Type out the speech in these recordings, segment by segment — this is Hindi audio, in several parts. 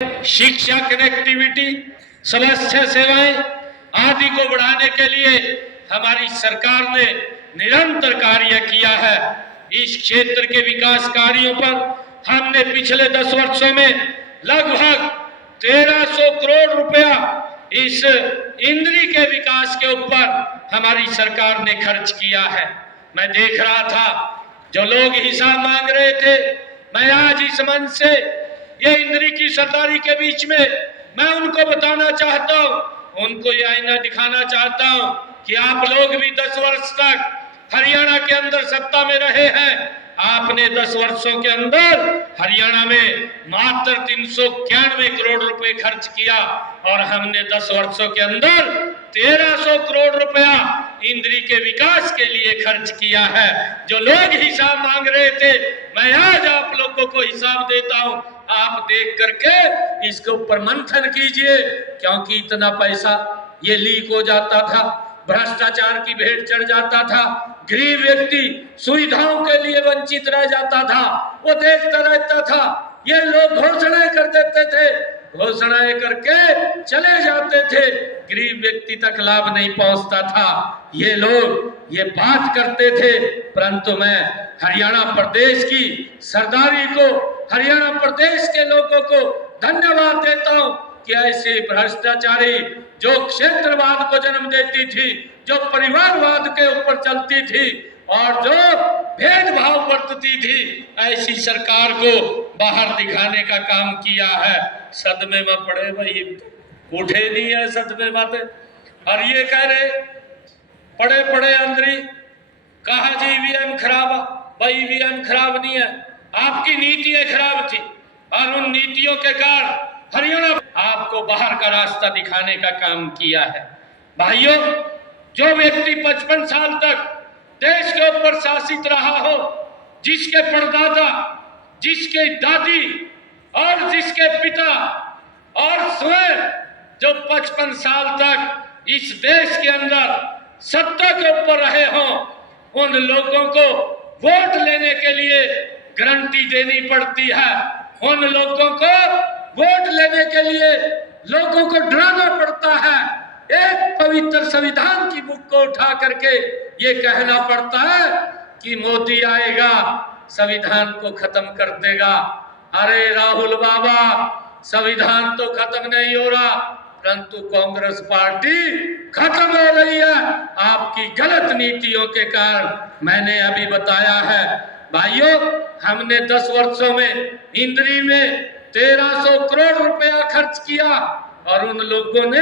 शिक्षा, कनेक्टिविटी, स्वास्थ्य सेवाएं आदि को बढ़ाने के लिए हमारी सरकार ने निरंतर कार्य किया है। इस क्षेत्र के विकास कार्यों पर हमने पिछले 10 वर्षों में लगभग 1300 करोड़ रुपया इस इंद्री के विकास के ऊपर हमारी सरकार ने खर्च किया है। मैं देख रहा था जो लोग हिसाब मांग रहे थे, मैं आज इस मंच से ये इंद्री की सरदारी के बीच में मैं उनको बताना चाहता हूँ, उनको ये आईना दिखाना चाहता हूँ कि आप लोग भी 10 वर्ष तक हरियाणा के अंदर सत्ता में रहे हैं। आपने 10 वर्षों के अंदर हरियाणा में मात्र 391 करोड़ रुपए खर्च किया और हमने 10 वर्षों के अंदर 1300 करोड़ रुपया इंद्री के विकास के लिए खर्च किया है। जो लोग हिसाब मांग रहे थे, मैं आज आप लोगों को हिसाब देता हूं, आप देख करके इसके ऊपर मंथन कीजिए, क्योंकि इतना पैसा ये लीक हो जाता था, भ्रष्टाचार की भेंट चढ़ जाता था, गरीब व्यक्ति सुविधाओं के लिए वंचित रह जाता था, वो देखता रहता था। ये लोग घोषणाएं कर देते थे, घोषणाएं करके चले जाते थे, गरीब व्यक्ति तक लाभ नहीं पहुंचता था। ये लोग ये बात करते थे, परंतु मैं हरियाणा प्रदेश की सरदारी को, हरियाणा प्रदेश के लोगों को धन्यवाद देता हूं कि ऐसे भ्रष्टाचारी जो क्षेत्रवाद को जन्म देती थी, जो परिवारवाद के ऊपर चलती थी और जो भेदभाव बरतती थी, ऐसी सरकार को बाहर दिखाने का काम किया है। सदमे में पड़े भाई, उठे नहीं है सदमे बातें, और ये कह रहे पड़े पड़े अंदरी, कहा जी ईवीएम खराब। भाई ईवीएम खराब नहीं है, आपकी नीतियां खराब थी और उन नीतियों के कारण हरियाणा आपको बाहर का रास्ता दिखाने का काम किया है। भाइयों, जो व्यक्ति 55 साल तक देश के ऊपर शासित रहा हो, जिसके परदादा, जिसके दादी और जिसके पिता और स्वयं जो 55 साल तक इस देश के अंदर सत्ता के ऊपर रहे हों, उन लोगों को वोट लेने के लिए गारंटी देनी पड़ती है। उन लोगों को वोट लेने के लिए लोगों को डराना पड़ता है। एक पवित्र संविधान की बुक को उठा करके ये कहना पड़ता है कि मोदी आएगा, संविधान को खत्म कर देगा। अरे राहुल बाबा, संविधान तो खत्म नहीं हो रहा, परंतु कांग्रेस पार्टी खत्म हो रही है आपकी गलत नीतियों के कारण। मैंने अभी बताया है भाइयों, हमने 10 वर्षों में इंद्री में 1300 करोड़ रुपया खर्च किया और उन लोगों ने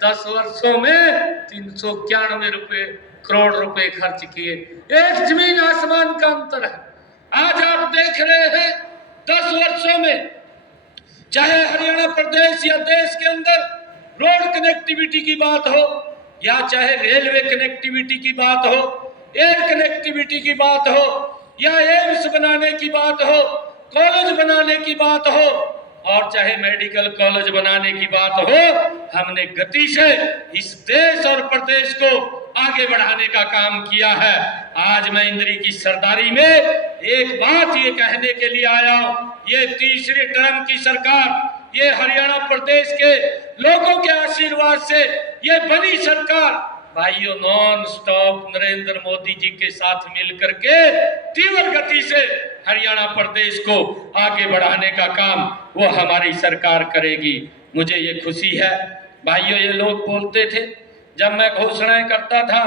10 वर्षों में 391 करोड़ रुपए खर्च किए। एक जमीन आसमान का अंतर है। आज आप देख रहे हैं 10 वर्षों में, चाहे हरियाणा प्रदेश या देश के अंदर रोड कनेक्टिविटी की बात हो, या चाहे रेलवे कनेक्टिविटी की बात हो, एयर कनेक्टिविटी की बात हो, या एम्स बनाने की बात हो, कॉलेज बनाने की बात हो, और चाहे मेडिकल कॉलेज बनाने की बात हो, हमने गति से इस देश और प्रदेश को आगे बढ़ाने का काम किया है। आज मैं इंद्री की सरदारी में एक बात ये कहने के लिए आया हूं, ये तीसरे टर्म की सरकार, ये हरियाणा प्रदेश के लोगों के आशीर्वाद से ये बनी सरकार, भाइयों नॉन स्टॉप नरेंद्र मोदी जी के साथ मिलकर के तीव्र गति से हरियाणा प्रदेश को आगे बढ़ाने का काम वो हमारी सरकार करेगी। मुझे ये खुशी है। भाइयों, ये लोग बोलते थे, जब मैं घोषणाएं करता था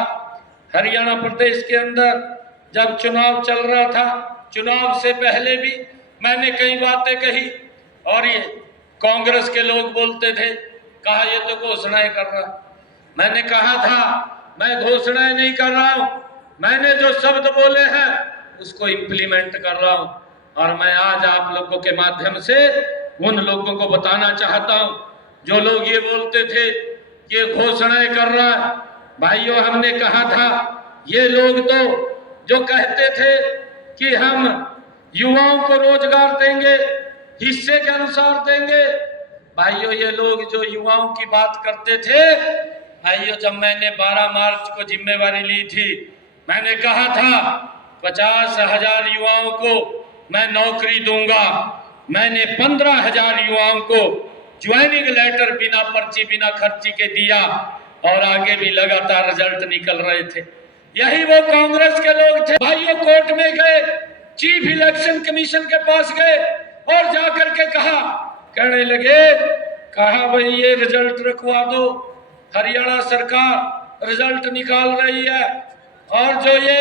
हरियाणा प्रदेश के अंदर, जब चुनाव चल रहा था, चुनाव से पहले भी मैंने कई बातें कही, और ये कांग्रेस के लोग बोलते थे, कहा ये तो घोषणाएं कर रहा। मैंने कहा था मैं घोषणाएं नहीं कर रहा हूं, मैंने जो शब्द बोले हैं उसको इम्प्लीमेंट कर रहा हूं। और मैं आज आप लोगों के माध्यम से उन लोगों को बताना चाहता हूं जो लोग ये बोलते थे ये घोषणाएं कर रहा है। भाइयों, हमने कहा था, ये लोग तो जो कहते थे कि हम युवाओं को रोजगार देंगे, हिस्से के अनुसार देंगे, भाइयों ये लोग जो युवाओं की बात करते थे, भाइयों जब मैंने 12 मार्च को जिम्मेवारी ली थी, मैंने कहा था 50,000 युवाओं को मैं नौकरी दूंगा। मैंने 15,000 युवाओं को ज्वाइनिंग लेटर बिना पर्ची बिना खर्ची के दिया और आगे भी लगातार रिजल्ट निकल रहे थे। यही वो कांग्रेस के लोग थे। भाइयों, कोर्ट में गए, चीफ इलेक्शन कमीशन के पास गए और जाकर के कहने लगे, कहा भाई ये रिजल्ट रखवा दो, हरियाणा सरकार रिजल्ट निकाल रही है और जो ये